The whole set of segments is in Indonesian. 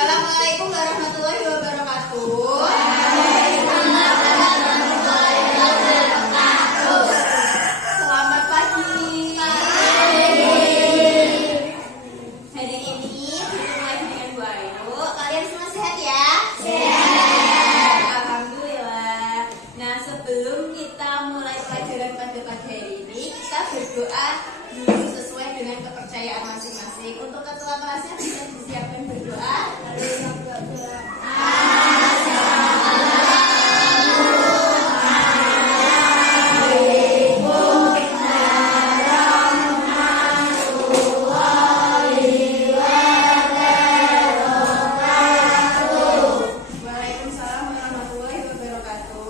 Assalamualaikum warahmatullahi wabarakatuh. Selamat pagi. Hari ini bertemu lagi dengan Bu Ayu. Kalian semua sehat ya? Sehat. Alhamdulillah. Nah, sebelum kita mulai pelajaran pada pagi hari ini, kita berdoa dulu sesuai dengan kepercayaan masing-masing. Untuk ketua kelasnya bisa disiapkan berdoa. Waalaikumsalam warahmatullahi wabarakatuh.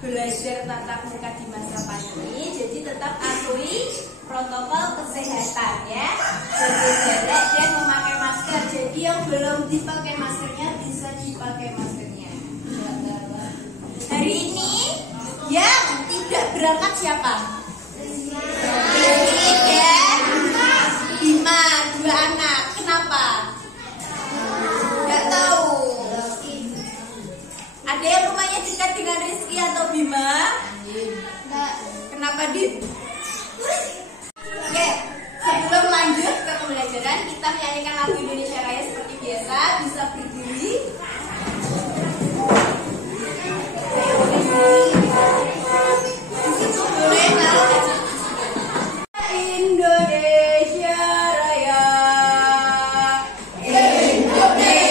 Belajar tatap muka di masa pandemi, jadi tetap akui protokol kesehatan ya, jaga jarak dan memakai masker. Jadi yang belum dipakai maskernya bisa dipakai maskernya. Hari ini yang tidak berangkat siapa? Rizky dan Bima, 2 anak. Kenapa? Nggak tahu. Ada yang rumahnya dekat dengan Rizky atau Bima? Kenapa, Dit? Oke, sebelum lanjut ke pembelajaran, kita menyanyikan lagu Indonesia Raya seperti biasa. Bisa berdiri. Disitu boleh naruh aja. Indonesia Raya. Indonesia.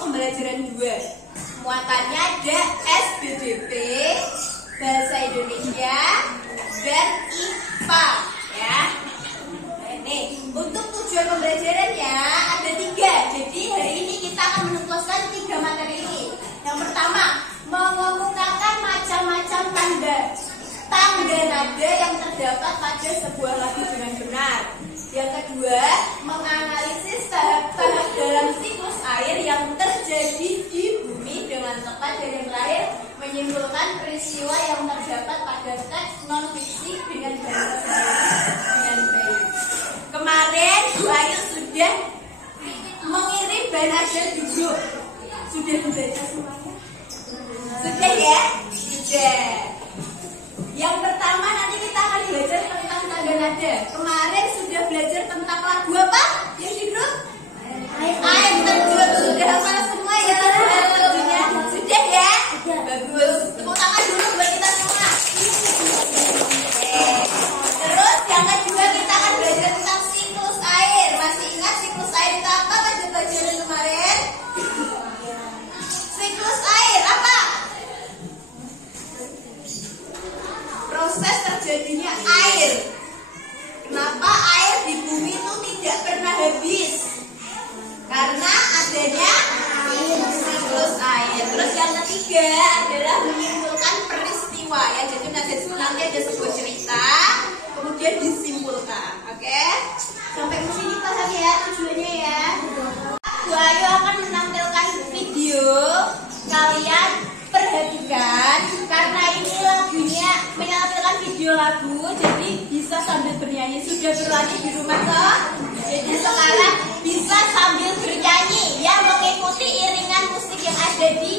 pembelajaran 2. Muatannya ada SBDP, Bahasa Indonesia, dan IPA. pembelajarannya ada 3. Jadi hari ini kita akan menuntaskan 3 materi ini. Yang pertama, mengemukakan macam-macam tanda nada yang terdapat pada sebuah lagu dengan benar. Yang kedua, menganalisis tahap-tahap dalam siklus air yang terjadi di bumi dengan tepat. Dan yang terakhir, menyimpulkan peristiwa yang terdapat pada teks non-fiksi dengan baik. Kemarin Bu Ayu sudah mengirim banasa di grup. Sudah dibaca semuanya? Sudah ya? Sudah. Yang pertama nanti kita akan belajar tentang tanda nada. Kemarin sudah belajar tentang lagu apa? Yang di grup? Air terjun. Sudah hafal semua ya? Air terjunnya? Sudah ya? Bagus. Tepuk tangan dulu buat kita semua. Terus yang kedua kita akan belajar tentang siklus air. Masih ingat siklus air itu apa pada pelajaran kemarin? Siklus air apa? Proses terjadinya air. Kenapa air di bumi itu tidak pernah habis? Karena adanya siklus air. Terus yang ketiga adalah menyimpulkan peristiwa ya. Jadi nanti ada sebuah cerita, kemudian disimpulkan. Oke? Sampai ke sini paham ya tujuannya ya. Bu Ayu akan menampilkan video. Kalian perhatikan karena ini lagunya menampilkan video lagu, jadi bisa sambil bernyanyi. Sudah berlatih di rumah toh? Jadi sekarang bisa sambil bernyanyi ya, mengikuti iringan musik yang ada di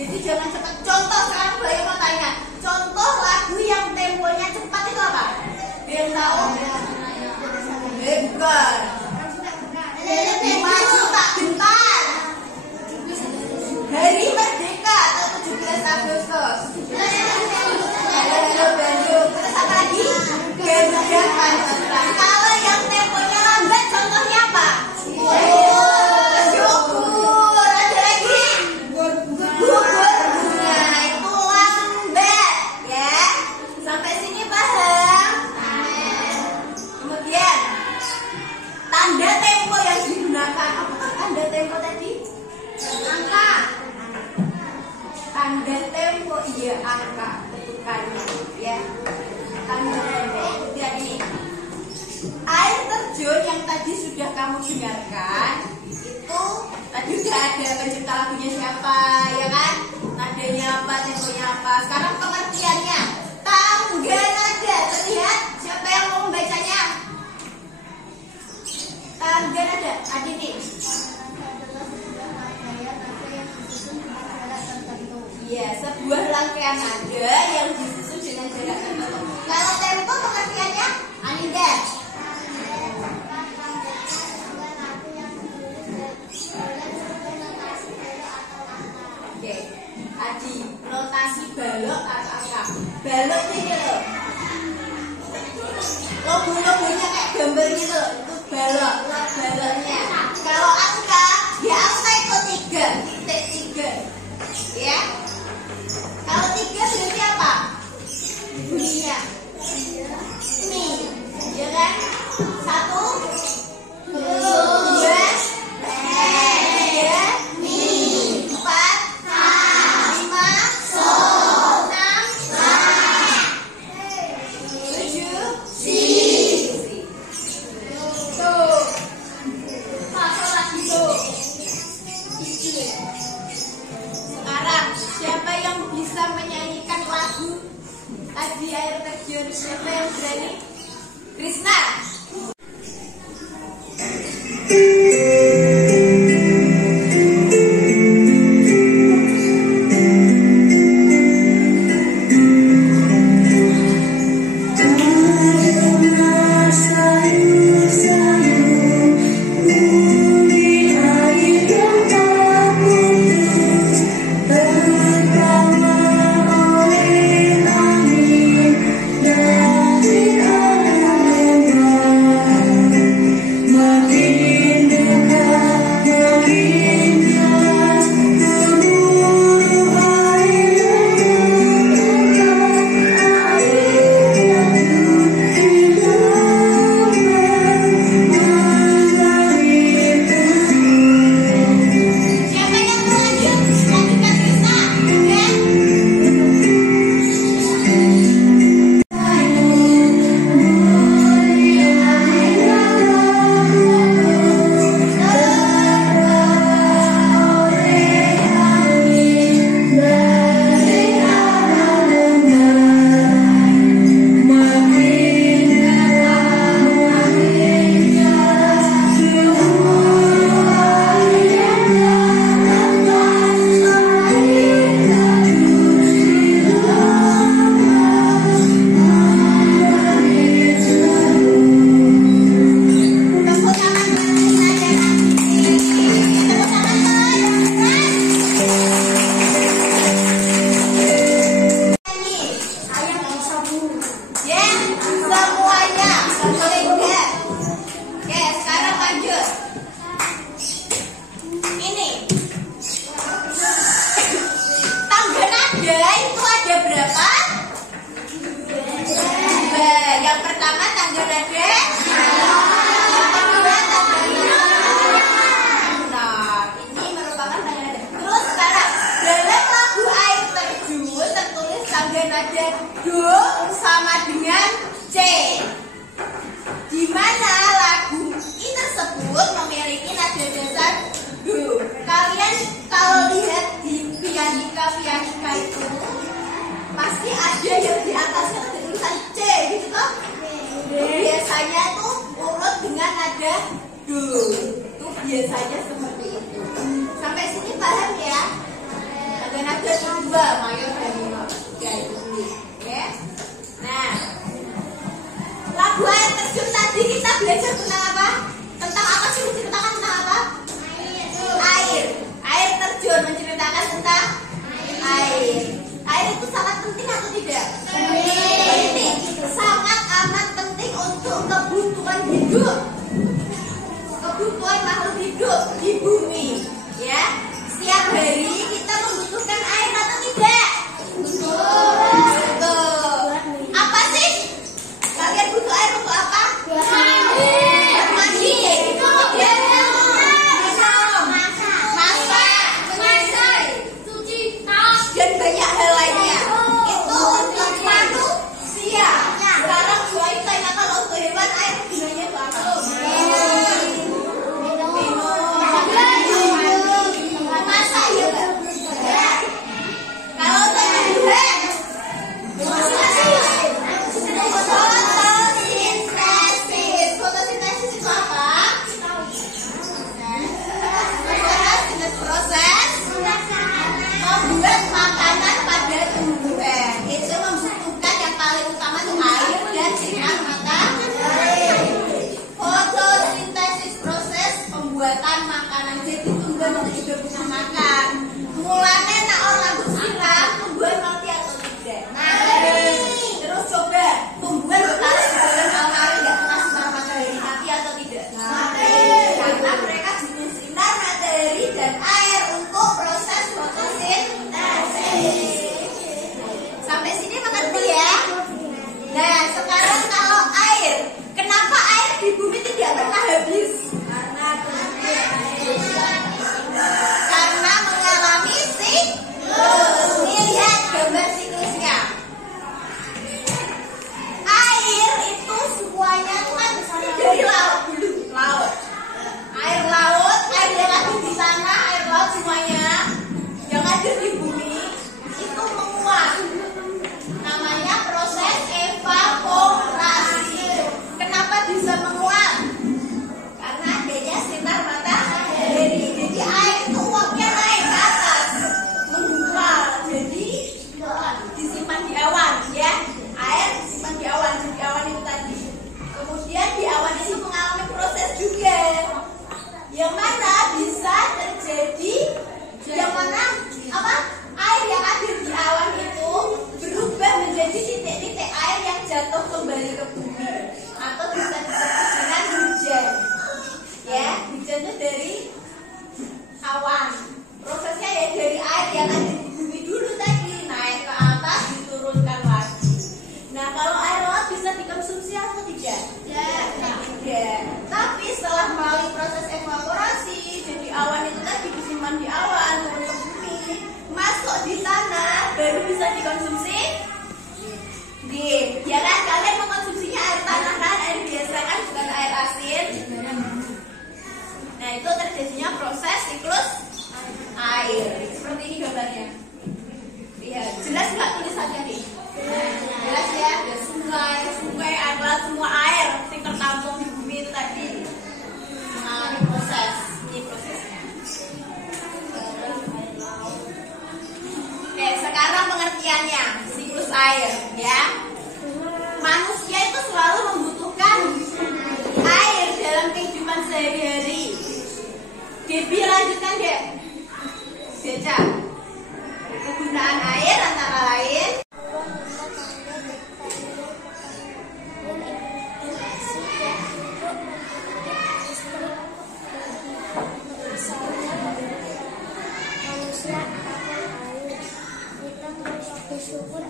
Jadi jangan cepat angka bentukannya ya. Lihat ini. Air terjun yang tadi sudah kamu dengarkan itu tadi sudah ada pencipta lagunya siapa ya kan? Nadanya apa, temponya apa. Sekarang pengertiannya. Tangga nada. Terlihat siapa yang mau membacanya? Tangga nada. Aditi. Iya, sebuah rangkaian nada yang disusun dengan jarak tertentu. Kalau tempo pengertiannya, Aninda. Oke, Adi, notasi balok atau angka. Balok ini loh. Logo-logonya kayak gambar gitu loh. Itu balok, baloknya. Kalau angka, ya angka itu 3, titik 3. Ya. Kalau 3 berarti apa? Bunyinya mi, ya kan? 1, 2, 3, mi. 4, 5, 6, 7, si. Tuh. Masuk lagi tuh. Sekarang siapa yang bisa menyanyikan lagu tadi air terjun? Siapa yang berani? Krisna. biasanya seperti itu. Sampai sini paham ya? Ada nada dua, mayor dan minor. Ya itu dulu, oke? Nah, lagu air terjun tadi kita belajar tentang apa? Tentang apa sih? Menceritakan tentang apa? Air. Air terjun menceritakan tentang air. Air itu sangat penting atau tidak? Penting. Sangat amat penting untuk kebutuhan hidup. Kebutuhan makhluk hidup di bumi, ya. Setiap hari kita membutuhkan air atau tidak? sudah punya makan. Mulanya nak orang bersiram, tumbuhan mati atau tidak? Mati. Terus coba tumbuhan bertahan di bulan Januari nggak kena sinar matahari, mati atau tidak? Mati. Karena mereka butuh sinar matahari dan air untuk proses fotosintese. Sampai sini mengerti ya? Nah, sekarang kalau air, kenapa air di bumi tidak pernah habis? Karena mengalami siklus. Nih lihat gambar siklusnya. Air itu semuanya kan dari laut dulu, laut. Air laut, air yang ada di tanah, air laut semuanya yang ada di bumi itu menguap. Namanya proses evaporasi. Kenapa bisa menguap? Karena adanya sinar matahari. Jadi air itu uapnya naik ke atas, menggumpal. Jadi disimpan di awan, ya. Air disimpan di awan, di awan itu tadi. Kemudian di awan itu mengalami proses juga, yang mana bisa terjadi, yang mana apa? Air yang ada di awan itu berubah menjadi titik-titik air yang jatuh kembali ke bumi, atau bisa disebut dengan hujan. Ya, hujan itu dari awan. Prosesnya ya dari air yang ada di bumi dulu tadi naik ke atas diturunkan lagi. Nah, kalau air laut bisa dikonsumsi atau tidak? Tidak. Tapi setelah melalui proses evaporasi, jadi awan itu tadi disimpan di awan turun ke bumi, masuk di tanah, baru bisa dikonsumsi. Ya kan, kalian mengkonsumsinya air tanah kan, air biasa kan, bukan air asin. Nah, itu terjadinya proses siklus air. Seperti ini gambarnya. Lihat, jelas nggak tulisannya nih? Jelas ya, ada sungai, air laut, semua air yang tertampung di bumi itu tadi mengalami proses. Ini prosesnya. Oke, sekarang pengertiannya siklus air, ya. Manusia itu selalu membutuhkan air dalam kehidupan sehari-hari. Debi lanjutkan deh. Baca. Kegunaan air antara lain bersyukur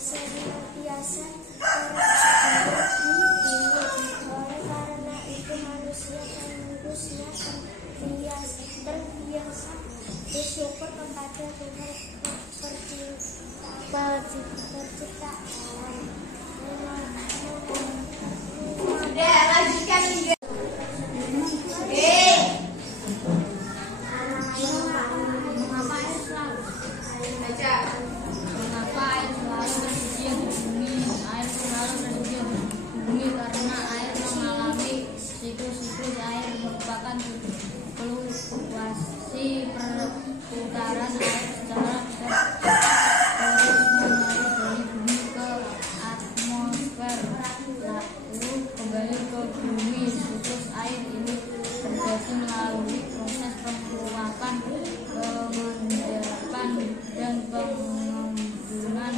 senantiasa oleh karena itu manusia terbiasa bersyukur kepada Tuhan pencipta alam. Udah, lanjutkan juga. Baca. Mengapa air selalu tersedia di bumi? Air selalu tersedia di bumi karena air mengalami siklus air merupakan fluktuasi perputaran air secara terus menerus dari bumi ke atmosfer lalu kembali ke bumi. Siklus air ini terjadi melalui proses penguapan, pengendapan, dan pengembungan.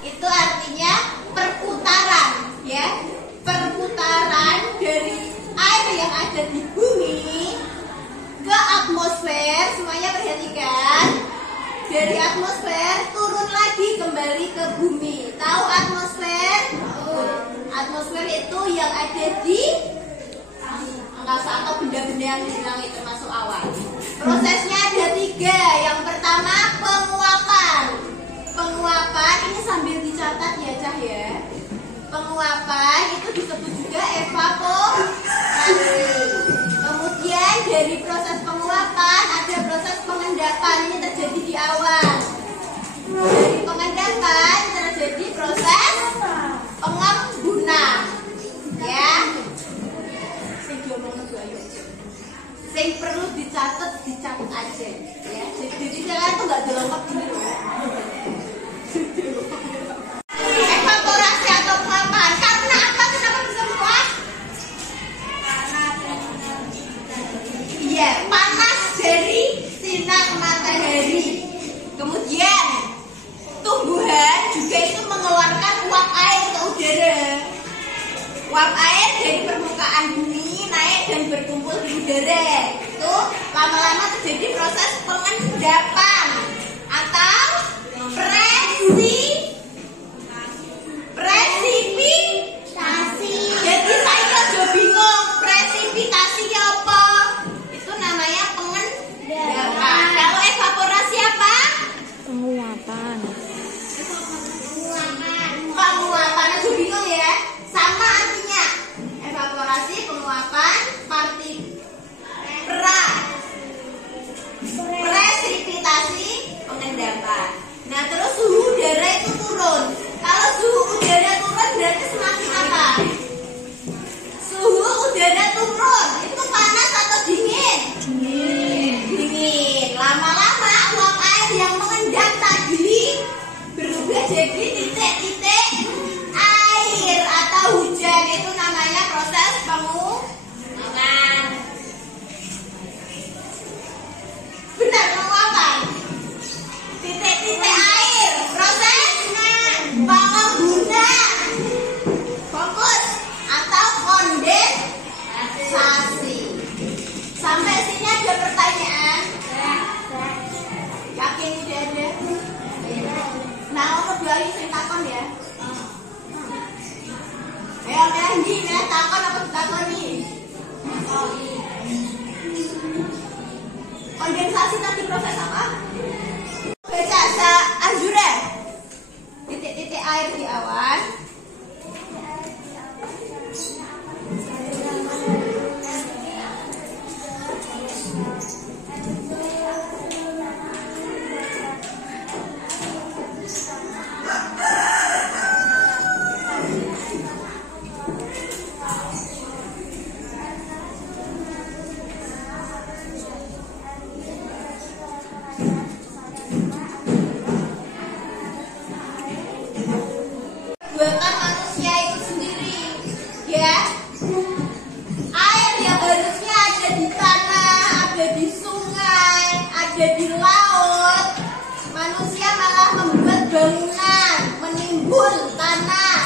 Itu artinya perputaran, ya. Perputaran dari air yang ada di bumi ke atmosfer. Semuanya perhatikan. Dari atmosfer turun lagi kembali ke bumi. Tahu atmosfer? Atmosfer itu yang ada di angkasa atau benda-benda yang di langit termasuk awan. Prosesnya ada 3. Yang pertama penguapan. Penguapan ini sambil dicatat ya Cah ya. Penguapan itu disebut juga evaporasi. Kemudian dari proses penguapan ada proses pengendapan, ini terjadi di awan. Dari pengendapan terjadi proses pengembunan. Ya. Sing perlu dicatat aja ya. Jadi jangan tuh nggak dilengkap gini loh. Evaporasi atau penguapan. Karena apa? Kenapa bisa menguap? Karena ada ya, panas dari sinar matahari. Kemudian tumbuhan juga itu mengeluarkan uap air ke udara. Uap air dari permukaan bumi naik dan berkumpul di udara. Itu lama-lama terjadi proses pengendapan atau presipitasi. Jadi saya juga bingung presipitasi apa? Itu namanya pengendapan. Kalau evaporasi apa? Penguapan. Penguapan. Aku bingung ya. Sama artinya. Evaporasi, penguapan, presipitasi, pengendapan. Nah, terus suhu udara itu turun. Kalau suhu udara turun berarti semakin apa? Suhu udara turun. Itu panas atau dingin? Dingin. Lama-lama uap air yang mengendap tadi berubah jadi titik-titik air atau hujan. Itu namanya proses penguapan. Benar, penguapan. Titik-titik air, proses pengembunan, fokus atau kondensasi. Sampai sini ada pertanyaan? Yakin tidak ada? Nah, aku dua ini saya takon ya. Ini ya takon apa takon nih? Kondensasi tadi proses apa? Baca Azura. Titik-titik air di awan. Buatan manusia itu sendiri, ya. Air yang harusnya ada di tanah, ada di sungai, ada di laut, manusia malah membuat bangunan, menimbun tanah,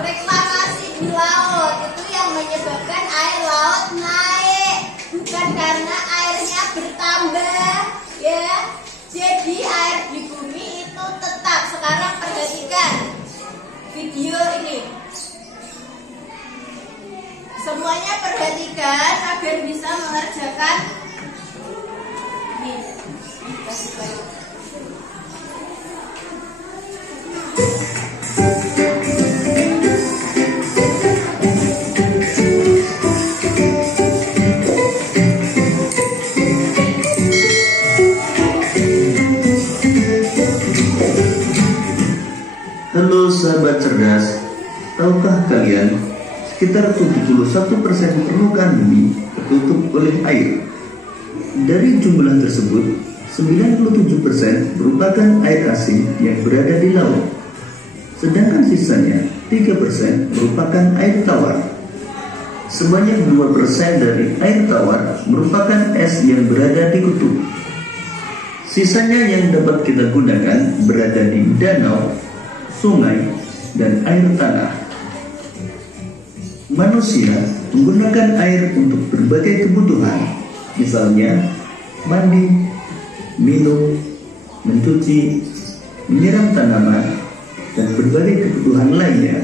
reklamasi di laut. Itu yang menyebabkan air laut naik, bukan karena airnya bertambah, ya. Jadi air di bumi itu tetap. Sekarang perhatikan video ini. Semuanya perhatikan agar bisa mengerjakan ini. Kasih baik. Halo sahabat cerdas, tahukah kalian sekitar 71% permukaan bumi tertutup oleh air. Dari jumlah tersebut, 97% merupakan air asin yang berada di laut. Sedangkan sisanya 3% merupakan air tawar. Sebanyak 2% dari air tawar merupakan es yang berada di kutub. Sisanya yang dapat kita gunakan berada di danau, sungai, dan air tanah. Manusia menggunakan air untuk berbagai kebutuhan, misalnya mandi, minum, mencuci, menyiram tanaman, dan berbagai kebutuhan lainnya.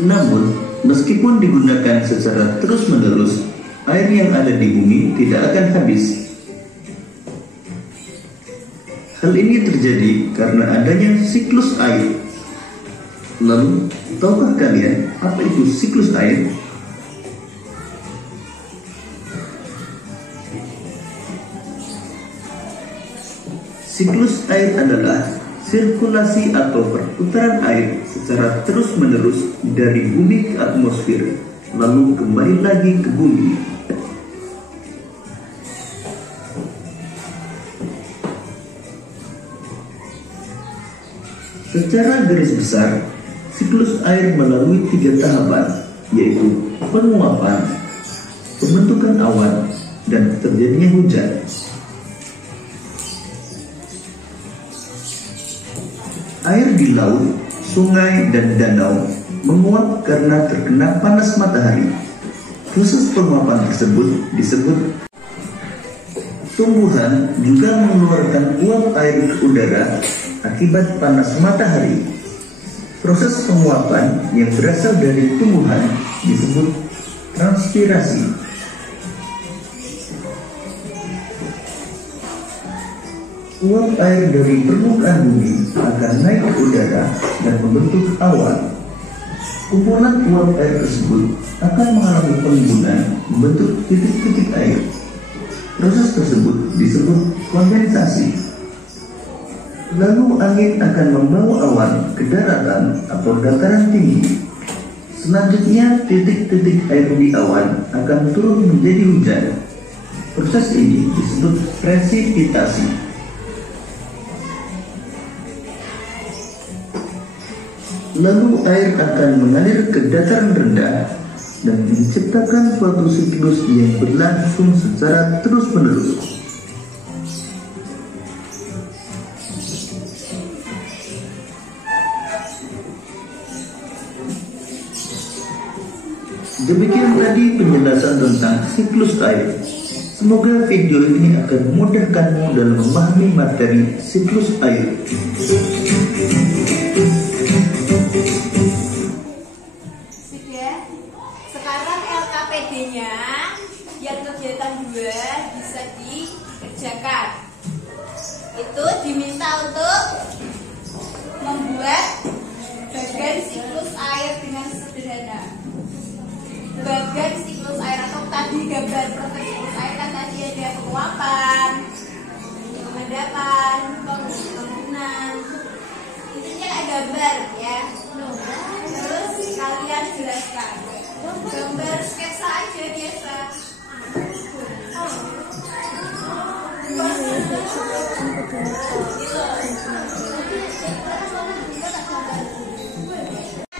Namun, meskipun digunakan secara terus-menerus, air yang ada di bumi tidak akan habis. Hal ini terjadi karena adanya siklus air. Lalu, tahukah kalian apa itu siklus air? Siklus air adalah sirkulasi atau perputaran air secara terus-menerus dari bumi ke atmosfer, lalu kembali lagi ke bumi. Secara garis besar, siklus air melalui 3 tahapan, yaitu penguapan, pembentukan awan, dan terjadinya hujan. Air di laut, sungai, dan danau menguap karena terkena panas matahari. Proses penguapan tersebut disebut. Tumbuhan juga mengeluarkan uap air ke udara akibat panas matahari. Proses penguapan yang berasal dari tumbuhan disebut transpirasi. Uap air dari permukaan bumi akan naik ke udara dan membentuk awan. Kumpulan uap air tersebut akan mengalami penimbunan membentuk titik-titik air. Proses tersebut disebut kondensasi. Lalu angin akan membawa awan ke daratan atau dataran tinggi. Selanjutnya titik-titik air di awan akan turun menjadi hujan. Proses ini disebut presipitasi. Lalu air akan mengalir ke dataran rendah dan menciptakan suatu siklus yang berlangsung secara terus-menerus. Demikian tadi penjelasan tentang siklus air. Semoga video ini akan memudahkanmu dalam memahami materi siklus air. Sekarang LKPD-nya yang kegiatan 2 bisa dikerjakan. Itu diminta untuk membuat bagan siklus air dengan sederhana. Bagan siklus air atau tadi gambar proses siklus air kan tadi ada penguapan, pengendapan, pembunan. Intinya ada gambar ya. Terus kalian jelaskan. Gambar sketsa aja biasa.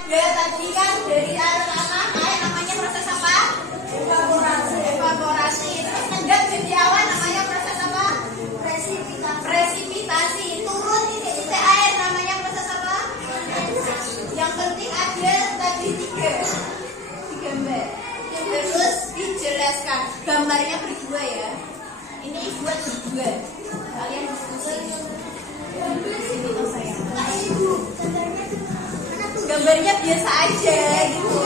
Ya tadi kan dari air tanah naik namanya proses apa? Evaporasi. Terus endap jadi awan namanya proses apa? Presipitasi. Turun titik-titik air namanya proses apa? Yang penting ada tadi 3 gambar. Terus dijelaskan. Gambarnya berdua ya. Ini buat berdua. Kalian diskusi. Sini tuh saya. Gambarnya biasa aja gitu.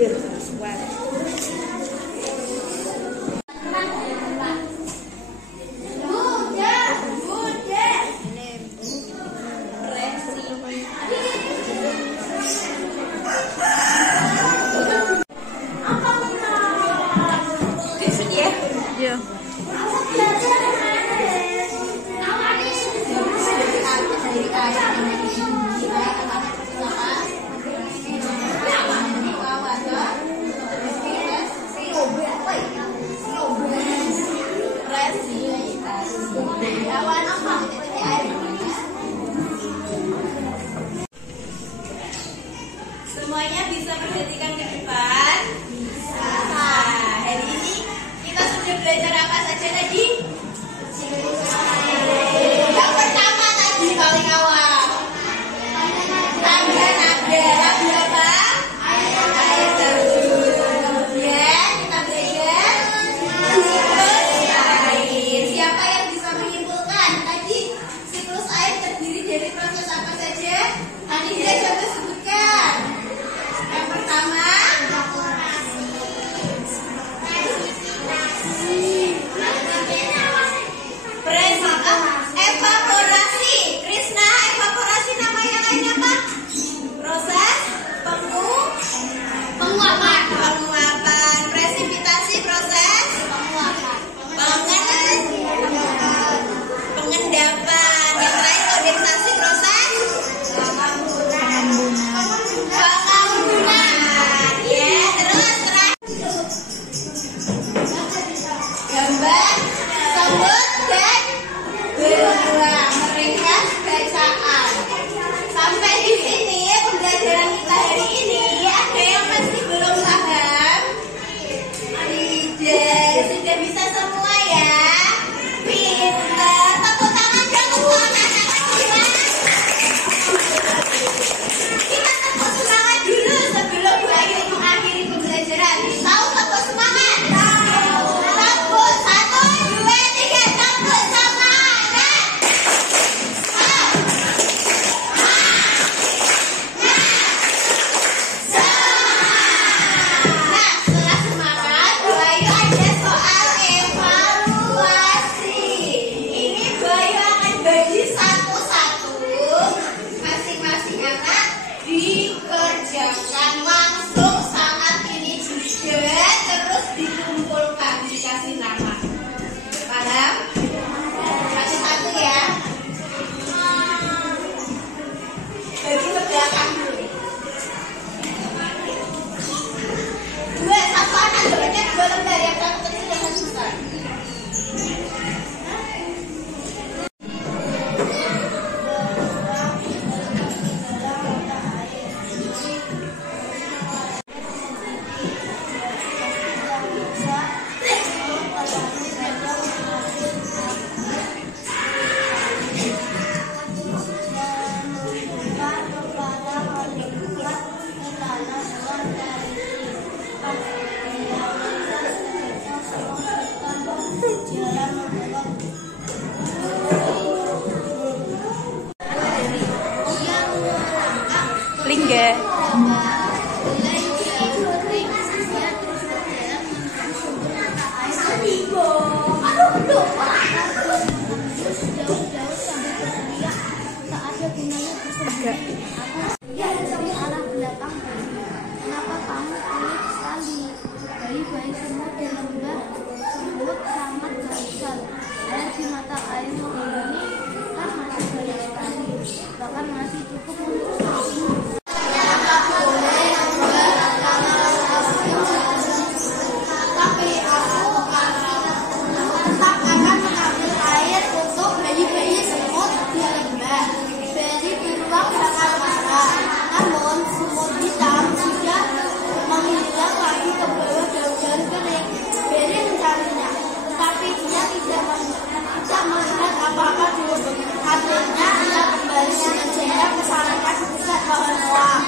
Prosesnya tadi apa? Semuanya bisa perhatikan ke depan. Nah, hari ini kita sudah belajar apa saja tadi? Yang pertama tadi paling awal. Nada. Lagu apa? Air terjun. Kemudian kita belajar siklus air. Siapa yang bisa menyimpulkan tadi siklus air terdiri dari proses apa saja? Tadi saya coba sebutkan. Yang pertama, evaporasi. deh. Ya, dari arah belakang. Kenapa kamu unik sekali? Bayi-bayi semua di lembah semut sangat besar. Air di mata air ini kan masih banyak sekali, bahkan masih cukup untuk Tapi aku tetap akan mengambil air untuk bayi-bayi semut di lembah. Beri beruang bakal marah, namun semut hitam sudah menghilang lagi ke bawah daun-daun kering. Beri mencarinya, tetapi dia tidak melihat apa-apa dulu. Akhirnya ia kembali dengan jengkel ke sarangnya di dekat pohon oak.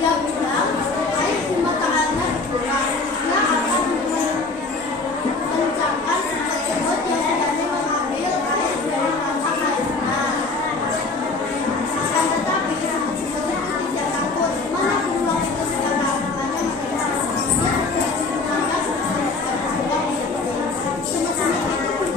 Dia bilang, air di mata anak kurang. Dia akan mengucapkan semut-semut yang berani mengambil air dari mata airnya. Akan tetapi semut-semut itu tidak takut. Mana beruang itu sekarang? Hanya melihat. Dia tidak menggunakan semut-semut itu pun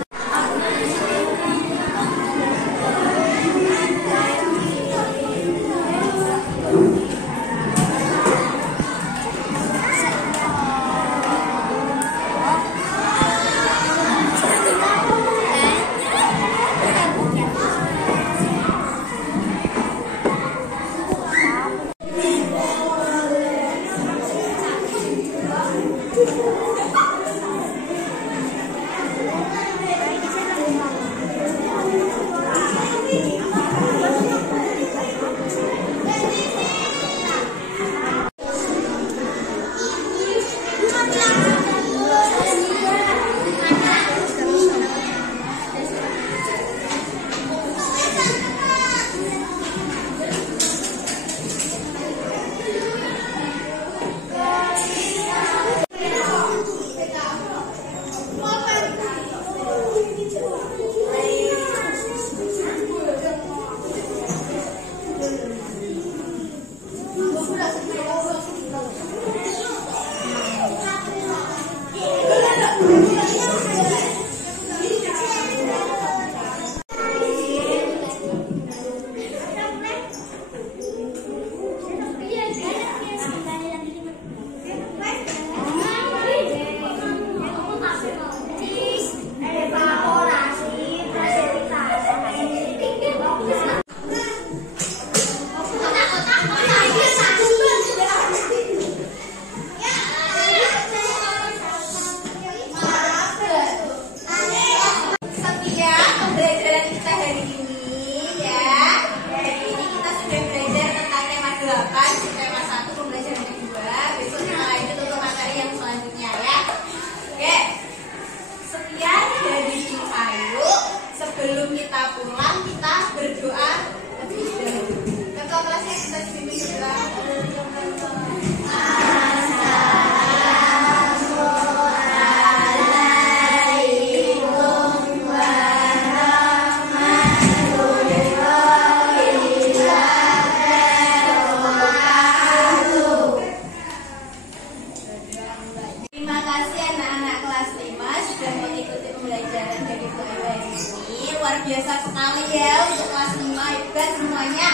luar biasa sekali ya untuk kelas 5 hebat semuanya.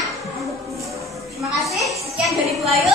Terima kasih, sekian dari Pelayu.